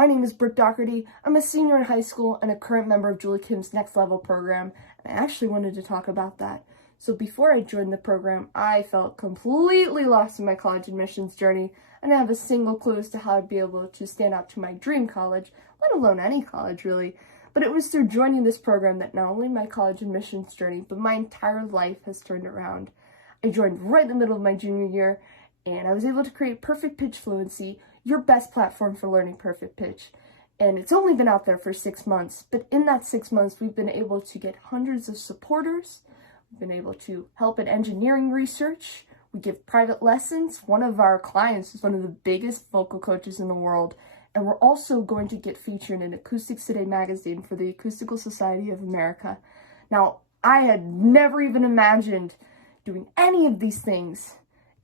My name is Brooke. I'm a senior in high school and a current member of Julie Kim's Next Level program, and I actually wanted to talk about that. So before I joined the program, I felt completely lost in my college admissions journey, and I have a single clue as to how I'd be able to stand up to my dream college, let alone any college really. But it was through joining this program that not only my college admissions journey, but my entire life has turned around. I joined right in the middle of my junior year, and I was able to create Perfect Pitch Fluency, your best platform for learning perfect pitch. And it's only been out there for 6 months, but in that 6 months, we've been able to get hundreds of supporters. We've been able to help in engineering research. We give private lessons. One of our clients is one of the biggest vocal coaches in the world. And we're also going to get featured in Acoustics Today magazine for the Acoustical Society of America. Now, I had never even imagined doing any of these things,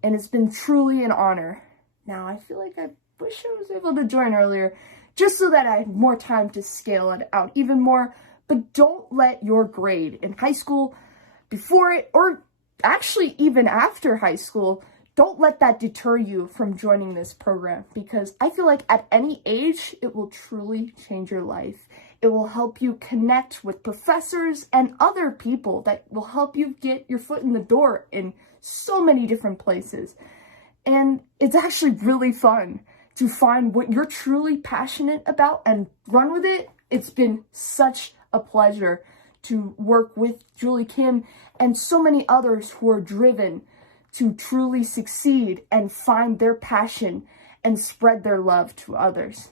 and it's been truly an honor. Now, I feel like I wish I was able to join earlier, just so that I had more time to scale it out even more. But don't let your grade in high school, before it, or actually even after high school, don't let that deter you from joining this program, because I feel like at any age, it will truly change your life. It will help you connect with professors and other people that will help you get your foot in the door in so many different places. And it's actually really fun to find what you're truly passionate about and run with it. It's been such a pleasure to work with Julie Kim and so many others who are driven to truly succeed and find their passion and spread their love to others.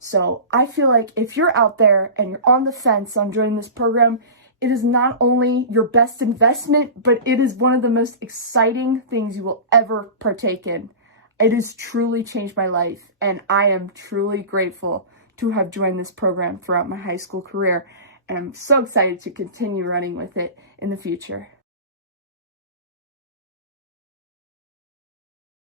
So I feel like if you're out there and you're on the fence on joining this program, it is not only your best investment, but it is one of the most exciting things you will ever partake in. It has truly changed my life, and I am truly grateful to have joined this program throughout my high school career, and I'm so excited to continue running with it in the future.